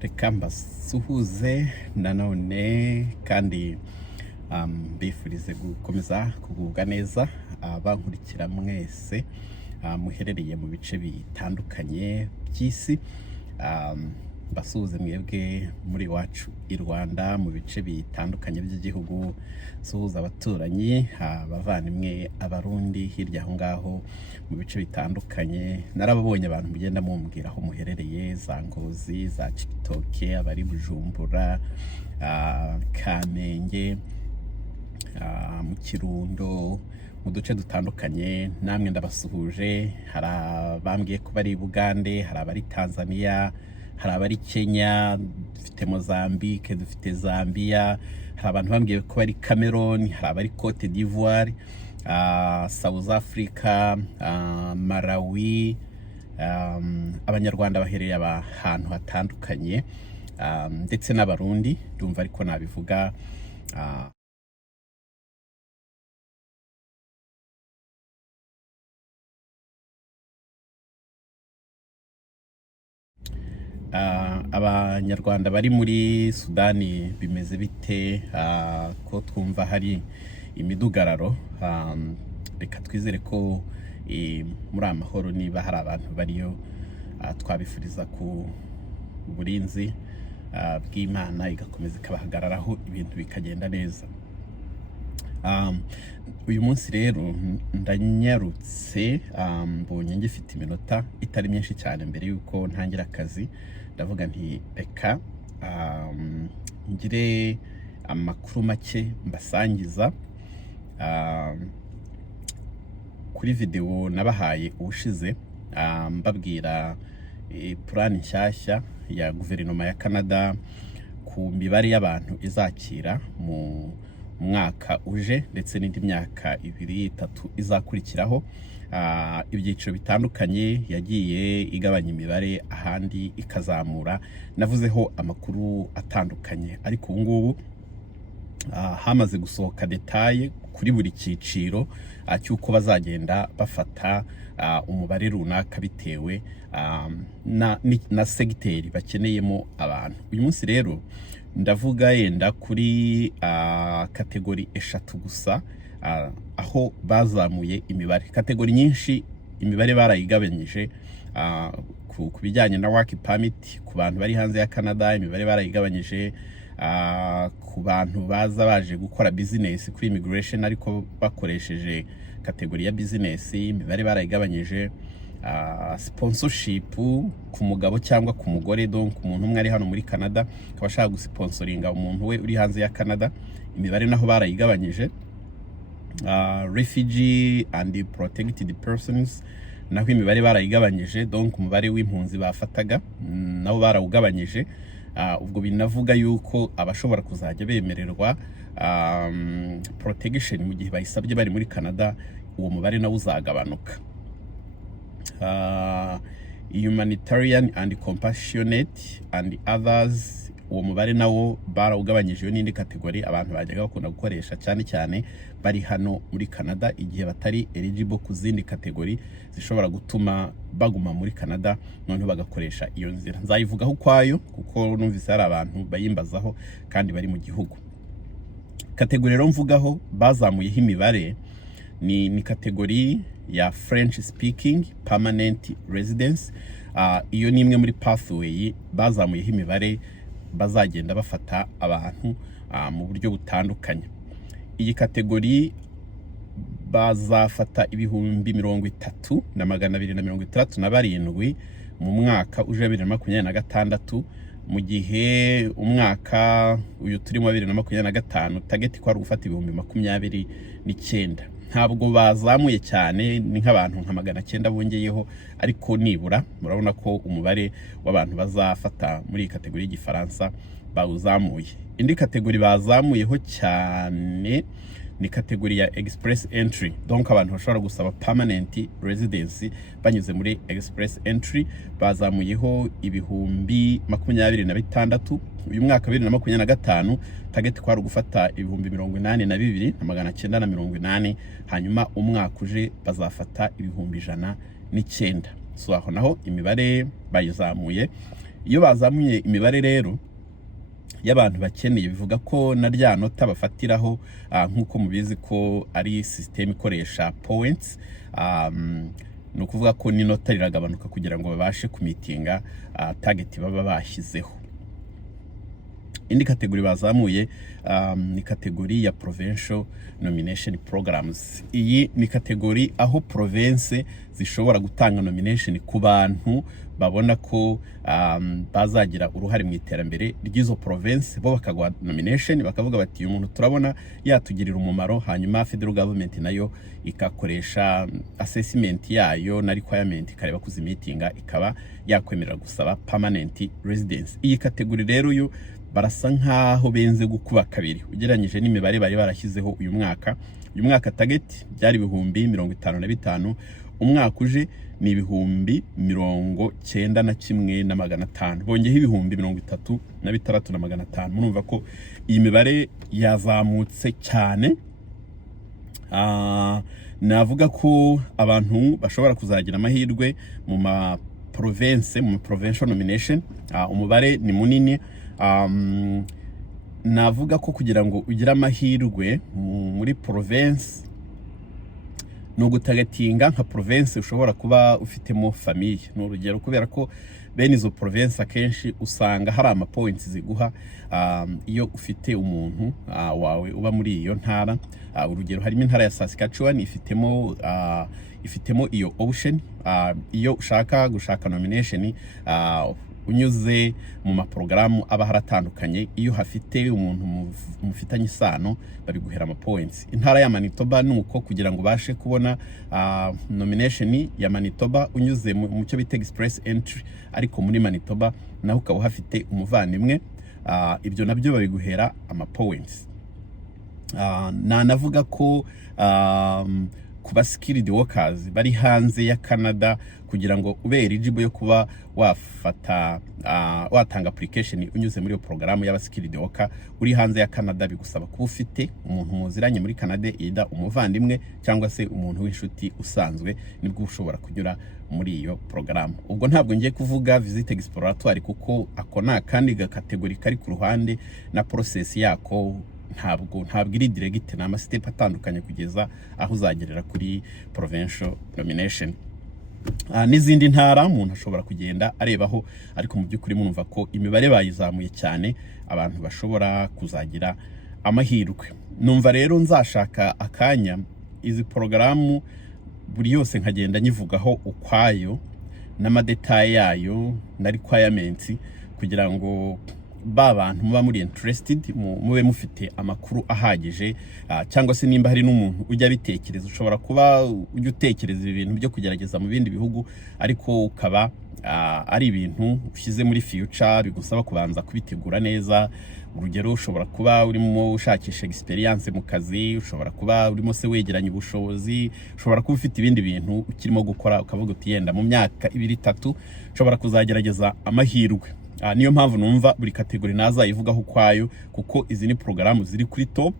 reka mbasuhuze nanone kandi mbifurize gukomeza kugubwa neza abankurikira mwese muherereye mu bice bitandukanye by'isi. Basuhuze mwebwe muri iwacu i Rwanda mu bice bitandukanye by'igihugu, suhuza abaturanyi, abavandimwe, abarundi hirya aho ngaho mu bice bitandukanye. Narababonye abantu mugenda mumbwira aho muherereye, za Ngozi, za Cibitoke, abari Bujumbura, Kamenge, mu Kirundo, mu duce dutandukanye. Namwe ndabasuhuje. Hari abambwiye ko bari Bugande, hari abari Tanzania, hari abari Kenya, dufite Mozambique, dufite Zambia, hari abantu bambwiye ko bari Cameroon, hari abari Cote d'Ivoire, South Africa, Malawi. Abanyarwanda bahereye ahantu hatandukanye, ndetse n'abarundi ndumva ariko nabivuga. Abanyarwanda bari muri Sudani bimeze bite? Ko twumva hari imidugararo, reka twizere ko muri amahoro. Niba hari abantu bariyo, twabifuriza ku burinzi bw'Imana igakomeza ikabahagararaho, ibintu bikagenda neza. Uyu munsi rero ndanyarutse, mbonye ngifite iminota itari myinshi cyane mbere yuko ntangira akazi. Ndavuga nti reka ngire amakuru make mbasangiza kuri video nabahaye ubushize, mbabwira plan nshyashya ya guverinoma ya Canada ku mibare y'abantu izakira mu mwaka uje ndetse n'indi myaka 2-3 izakurikiraho. Ibyiciro bitandukanye yagiye igabanya imibare, ahandi ikazamura. Navuzeho amakuru atandukanye, ariko ubu ngubu hamaze gusohoka detaye kuri buri cyiciro cy'uko bazagenda bafata umubare runaka bitewe na segiteri bakeneyemo abantu. Uyu munsi rero ndavuga yenda kuri kategori 3 gusa, aho bazamuye imibare. Kategori nyinshi imibare barayigabanyije. Ku bijyanye na work permit ku bantu bari hanze ya Canada, imibare barayigabanyije. Ku bantu baje gukora business kuri immigration ariko bakoresheje kategori ya business, imibare barayigabanyije. Sponsorship ku mugabo cyangwa ku mugore, donc umuntu umwe ari hano muri Canada akaba ashaka gusponsoringa umuntu we uri hanze ya Canada, imibare naho barayigabanyije. Refugee and protected persons naho imibare barayigabanyije, donc umubare w'impunzi bafataga naho barawugabanyije. Ubwo binavuga yuko abashobora kuzajya bemererwa protection mu gihe bayisabye bari muri Canada, uwo mubare nawo uzagabanuka. Humanitarian and compassionate and others, uwo mubare nawo barawugabanyije. N'indi kategori abantu bajyaga bakunda gukoresha cyane cyane bari hano muri Canada, igihe batari eligible ku zindi kategori zishobora gutuma baguma muri Canada, noneho bagakoresha iyo nzira. Nzayivugaho kwayo kuko numvise hari abantu bayimbazaho kandi bari mu gihugu. Kategori rero mvugaho bazamuyeho imibare ni kategori ya French speaking permanent residence. Iyo ni imwe muri pathway bazamuyeho imibare bazagenda bafata abantu mu buryo butandukanye. Iyi kategori bazafata 30,267 mu mwaka uje 2026, mu gihe umwaka uyu turimo 2025 target ko ari gufata 2029. Ntabwo bazamuye cyane, ni nk'abantu nka 900 bongeyeho, ariko nibura murabona ko umubare w'abantu bazafata muri iyi kategori y'igifaransa bawuzamuye. Indi kategori bazamuyeho cyane ni kategori ya express entry, donc abantu bashobora gusaba permanent residence banyuze muri express entry. Bazamuyeho 26,000. Uyu mwaka 2025 target kwari gufata 82,980, hanyuma umwaka uje bazafata 109. So aho naho imibare bayizamuye. iyo bazamuye imibare rero y'abantu bakeneye, bivuga ko na rya nota bafatiraho nk'uko mubizi ko ari system ikoresha points, ni ukuvuga ko n'inota riragabanuka kugira ngo babashe kumitinga target baba bashyizeho. Indi kategori bazamuye ni kategori ya provincial nomination programs. Iyi ni kategori aho province zishobora gutanga nomination ku bantu babona ko bazagira uruhare mu iterambere ry'izo province, bo bakagwa nomination, bakavuga bati uyu muntu turabona yatugirira umumaro, hanyuma federal government nayo ikakoresha assessment yayo na requirement ikareba kuzimitinga, ikaba yakwemerera gusaba permanent residence. Iyi kategori rero yo barasa nkaho benze gukuba kabiri ugereranyije n'imibare bari barashyizeho uyu mwaka target byari 55,000, umwaka uje ni 91,500, bongeyeho 36,500. Murumva ko iyi mibare yazamutse cyane. Navuga ko abantu bashobora kuzagira amahirwe mu ma province, mu provincial nomination, umubare ni munini. Navuga ko kugira ngo ugire amahirwe muri province no gutagatinga nka province ushobora kuba ufitemo famille. N'urugero kubera ko bene izo province akenshi usanga hari ama points ziguha iyo ufite umuntu wawe uba muri iyo ntara. Urugero harimo intara ya Saskatchewan ifitemo iyo option, iyo ushaka gushaka nomination unyuze mu maporogaramu aba haratandukanye, iyo hafite umuntu mufitanye isano babiguhera ama points. Intara ya Manitoba nuko kugira ngo bashe kubona nomination ya Manitoba unyuze mu cyo bita express entry, ariko muri Manitoba naho ukaba hafite umuvandimwe, ibyo nabyo babiguhera ama points. Navuga ko kuba skilled workers bari hanze ya Canada, kugira ngo ube eligible yo kuba watanga application unyuze muri iyo programu y'aba skilled worker uri hanze ya Canada, bigusaba kuba ufite umuntu muziranye muri Canada, ida umuvandimwe cyangwa se umuntu w'inshuti usanzwe, nibwo ushobora kunyura muri iyo programu. Ubwo ntabwo ngiye kuvuga visit exploratoire kuko akona kandi kategori kari ku ruhande na process yako ntabwo iri direct, na ama step atandukanye kugeza aho uzagerera kuri provincial nomination. N'izindi ntara umuntu ashobora kugenda arebaho, ariko mu by'ukuri mwumva ko imibare bayizamuye cyane, abantu bashobora kuzagira amahirwe. Numva rero nzashaka akanya izi porogaramu buri yose nkagenda nyivugaho ukwayo n'amadetaye yayo na requirements, kugira ngo bantu muba muri interested mube mufite amakuru ahagije, cyangwa se nimba hari n'umuntu ujya bitekereza, ushobora kuba ujya utekereza ibintu byo kugerageza mu bindi bihugu, ariko ukaba ari ibintu ushyize muri future bigusaba kubanza kubitegura neza. Urugero ushobora kuba urimo ushakisha experience mu kazi, ushobora kuba urimo se wegeranya ubushobozi, ushobora kuba ufite ibindi bintu ukirimo gukora, ukavuga uti yenda mu myaka 2-3 ushobora kuzagerageza amahirwe. Niyo mpamvu numva buri kategori nazayivugaho kwayo, kuko izi ni porogaramu ziri kuri top,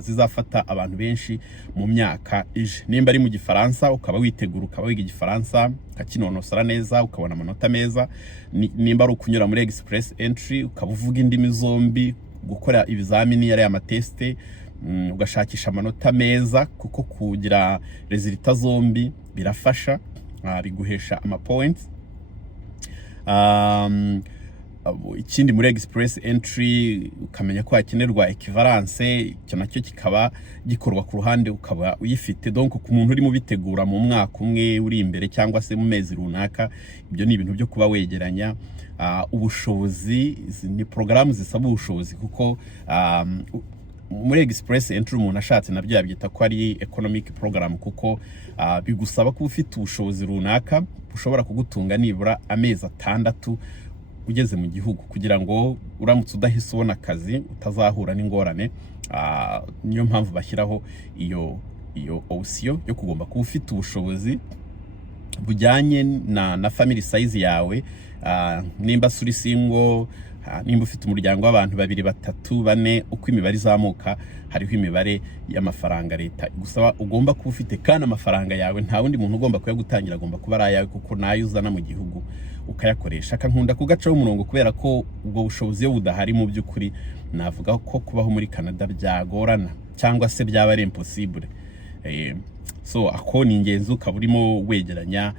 zizafata abantu benshi mu myaka ije. Nimba ari mu Gifaransa ukaba witegura, ukaba wiga Igifaransa ukakinonosora neza, ukabona amanota meza. Nimba ari ukunyura muri express entry ukaba uvuga indimi zombi, gukora ibizamini yari amateste, ugashakisha amanota meza, kuko kugira resulta zombi birafasha, biguhesha ama points. Ikindi muri express entry ukamenya ko hakenerwa equivalence, icyo nacyo kikaba gikorwa ku ruhande, ukaba uyifite. Donc ku muntu uri mu bitegura mu mwaka umwe uri imbere cyangwa se mu mezi runaka, ibyo ni ibintu byo kuba wegeranya ubushobozi. Ni programu zisaba ubushobozi, kuko muri express entry umuntu ashatse nabyo yabyita ko ari economic program, kuko bigusaba kuba ufite ubushobozi runaka bushobora kugutunga nibura amezi 6 ugeze mu gihugu, kugira ngo uramutse udahise ubona akazi utazahura n'ingorane. Niyo mpamvu bashyiraho iyo option yo kugomba kuba ufite ubushobozi bujyanye na family size yawe. Nimba suri single, nimba ufite umuryango w'abantu 2, 3, 4, uko imibare izamuka hariho imibare y'amafaranga leta gusaba ugomba kuba ufite, kandi amafaranga yawe nta wundi muntu ugomba kuyagutangira, agomba kuba ari ayawe kuko nayo uzana mu gihugu ukayakoresha. Akankunda kugacaho umurongo kubera ko ubwo bushobozi iyo budahari mu by'ukuri navuga ko kubaho muri Canada byagorana cyangwa se byaba ari impossible. So ako ni ingenzi ukaba urimo wegeranya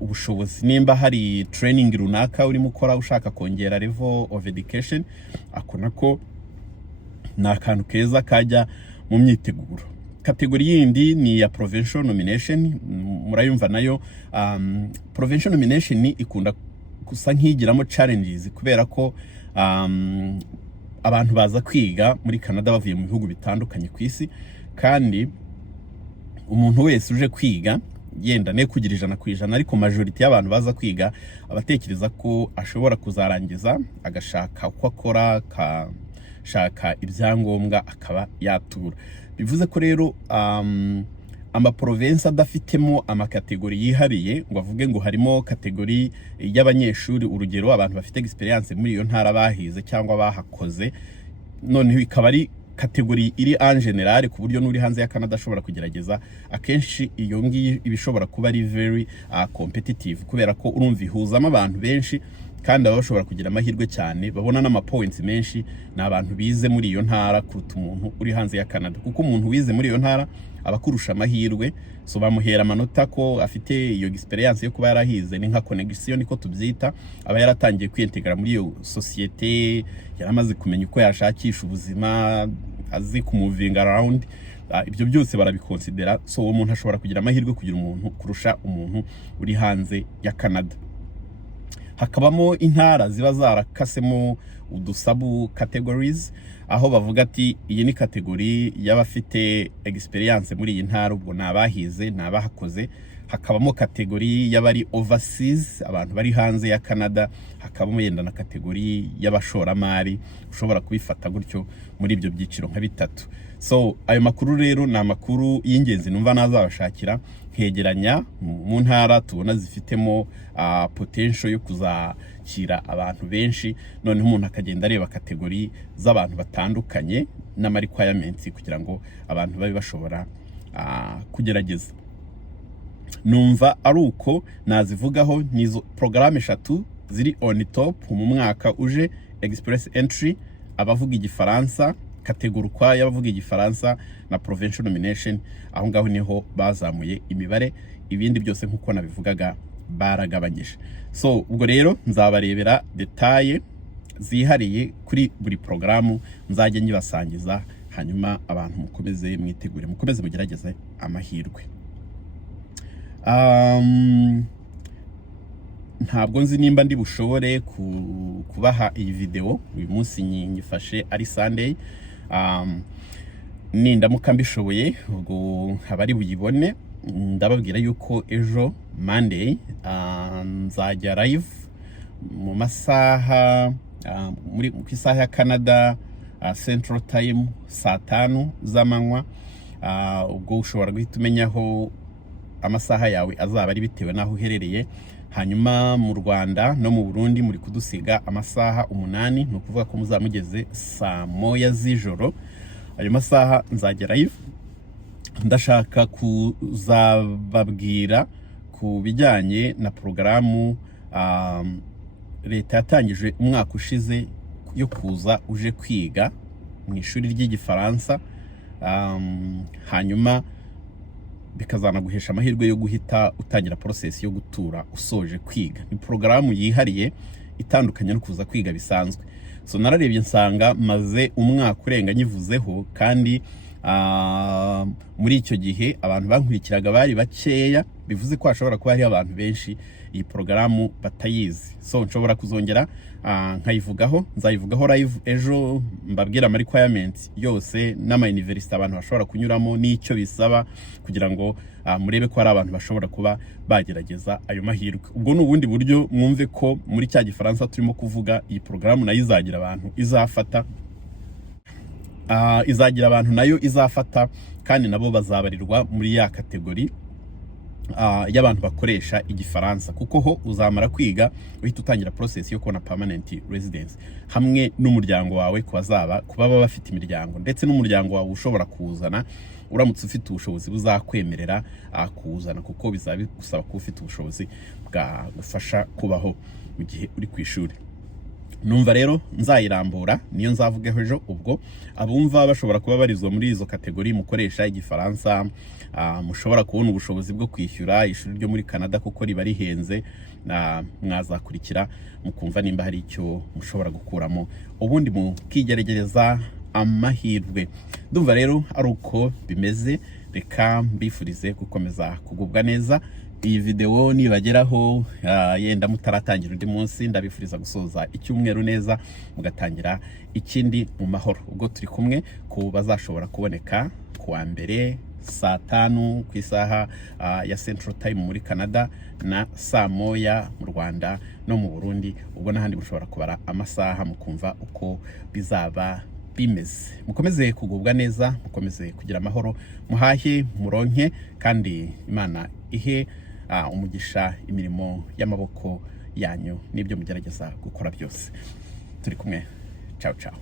ubushobozi. Nimba hari training runaka urimo ukora ushaka kongera level of education, ako nako ni akantu keza kajya mu myiteguro. Kategori yindi ni ya provincial nomination, murayumva nayo. Provincial nomination ikunda gusa nk'igiramo challenges kubera ko abantu baza kwiga muri Canada bavuye mu bihugu bitandukanye ku isi, kandi umuntu wese uje kwiga yenda ne kugira 100%, ariko majority y'abantu baza kwiga abatekereza ko ashobora kuzarangiza agashaka uko akora, akashaka ibyangombwa akaba yatura. Bivuze ko rero ama province adafitemo amakategori yihariye ngo avuge ngo harimo kategori y'abanyeshuri, urugero abantu bafite experience muri iyo ntara bahize cyangwa bahakoze, noneho ikaba ari kategori iri en general ku buryo nuri hanze ya Canada ashobora kugerageza. Akenshi iyo ngiyi ibishobora kuba ari very competitive kubera ko urumva ihuzamo abantu benshi, kandi bashobora kugira amahirwe cyane, babona n'ama points menshi na abantu bize muri iyo ntara kuruta umuntu uri hanze ya Canada, kuko umuntu wize muri iyo ntara abakurusha amahirwe, so bamuhera amanota ko afite iyo experience yo kuba yarahize. Ni nka connection niko tubyita, aba yaratangiye kwintegra muri iyo societe, yaramaze kumenya uko yashakisha ubuzima, azi kumuvinga around. Ibyo byose barabikonsidera, so uwo muntu ashobora kugira amahirwe kugira umuntu kurusha umuntu uri hanze ya Canada. Hakabamo intara ziba zarakasemo udusabu categories, aho bavuga ati iyi ni kategori y'abafite experience muri iyi ntara, ubwo nabahize nabahakoze. Hakabamo kategori y'abari overseas, abantu bari hanze ya Canada. Hakabamo yenda na kategori y'abashoramari, ushobora kubifata gutyo muri ibyo byiciro nka bitatu. So ayo makuru rero ni amakuru y'ingenzi numva nazabashakira, nkegeranya mu ntara tubona zifitemo potential yo kuzakira abantu benshi, noneho umuntu akagenda areba kategori z'abantu batandukanye n'ama requirements kugira ngo abantu babe bashobora kugerageza. Numva ari uko nazivugaho. Nizo programme 3 ziri on top mu mwaka uje: express entry, abavuga igifaransa, kategori kwa y'abavuga igifaransa na provincial nomination. Aho ngaho niho bazamuye imibare, ibindi byose nkuko nabivugaga baragabanyije. So ubwo rero nzabarebera detaye zihariye kuri buri programu, nzajye nyibasangiza, hanyuma abantu mukomeze mwitegure, mukomeze mugerageze amahirwe. Ntabwo nzi nimba ndi bushobore kubaha iyi video uyu munsi, nyifashe ari Sunday. Nindamuka mbishoboye ubwo abari buyibone, ndababwira yuko ejo Monday nzajya live mu masaha muri ku isaha ya Canada Central Time saa 5 z'amanywa. Ubwo ushobora guhita umenyaho amasaha yawe azaba ari bitewe naho uherereye. Hanyuma mu Rwanda no mu Burundi muri kudusiga amasaha 8, ni ukuvuga ko muzamugeze saa 1 z'ijoro. Ayo masaha nzagera live, ndashaka kuzababwira ku bijyanye na programu leta yatangije umwaka ushize yo kuza uje kwiga mu ishuri ry'igifaransa, hanyuma bikazana guhesha amahirwe yo guhita utangira process yo gutura usoje kwiga. Ni programu yihariye itandukanye no kuza kwiga bisanzwe. So nararebye nsanga maze umwaka urenga nyivuzeho, kandi muri icyo gihe abantu bankurikiraga bari bakeya, bivuze ko hashobora kuba hari abantu benshi iyi programu batayizi. So nshobora kuzongera nkayivugaho, nzayivugaho live ejo, mbabwira ama requirements yose n'ama university abantu bashobora kunyuramo n'icyo bisaba, kugira ngo murebe ko hari abantu bashobora kuba bagerageza ayo mahirwe. Ubwo ni ubundi buryo mwumve ko muri cya gifaransa turimo kuvuga, iyi programu nayo izagira abantu izafata, kandi nabo bazabarirwa muri ya kategori y'abantu bakoresha igifaransa, kuko ho uzamara kwiga uhita utangira process yo kubona permanent residence hamwe n'umuryango wawe kuba bafite imiryango, ndetse n'umuryango wawe ushobora kuwuzana uramutse ufite ubushobozi buzakwemerera kuwuzana, kuko bizaba bigusaba kuba ufite ubushobozi bwagufasha kubaho mu gihe uri ku ishuri. Numva rero nzayirambura niyo nzavugaho ejo. Ubwo abumva bashobora kuba barizwa muri izo kategori mukoresha igifaransa, mushobora kubona ubushobozi bwo kwishyura ishuri ryo muri Canada kuko riba rihenze, mwazakurikira mukumva nimba hari icyo mushobora gukuramo, ubundi mukigerageza amahirwe. Ndumva rero ari uko bimeze. Reka mbifurize gukomeza kugubwa neza. Iyi video nibageraho yenda mutaratangira undi munsi, ndabifuriza gusoza icyumweru neza mugatangira ikindi mu mahoro. Ubwo turi kumwe ku bazashobora kuboneka kuwa mbere saa 5 ku isaha ya Central Time muri Canada na saa 1 mu Rwanda no mu Burundi. Ubwo n'ahandi mushobora kubara amasaha mukumva uko bizaba bimeze. Mukomeze kugubwa neza, mukomeze kugira amahoro, muhahe muronke, kandi Imana ihe umugisha imirimo y'amaboko yanyu n'ibyo mugerageza gukora byose. Turi kumwe. Ciao ciao.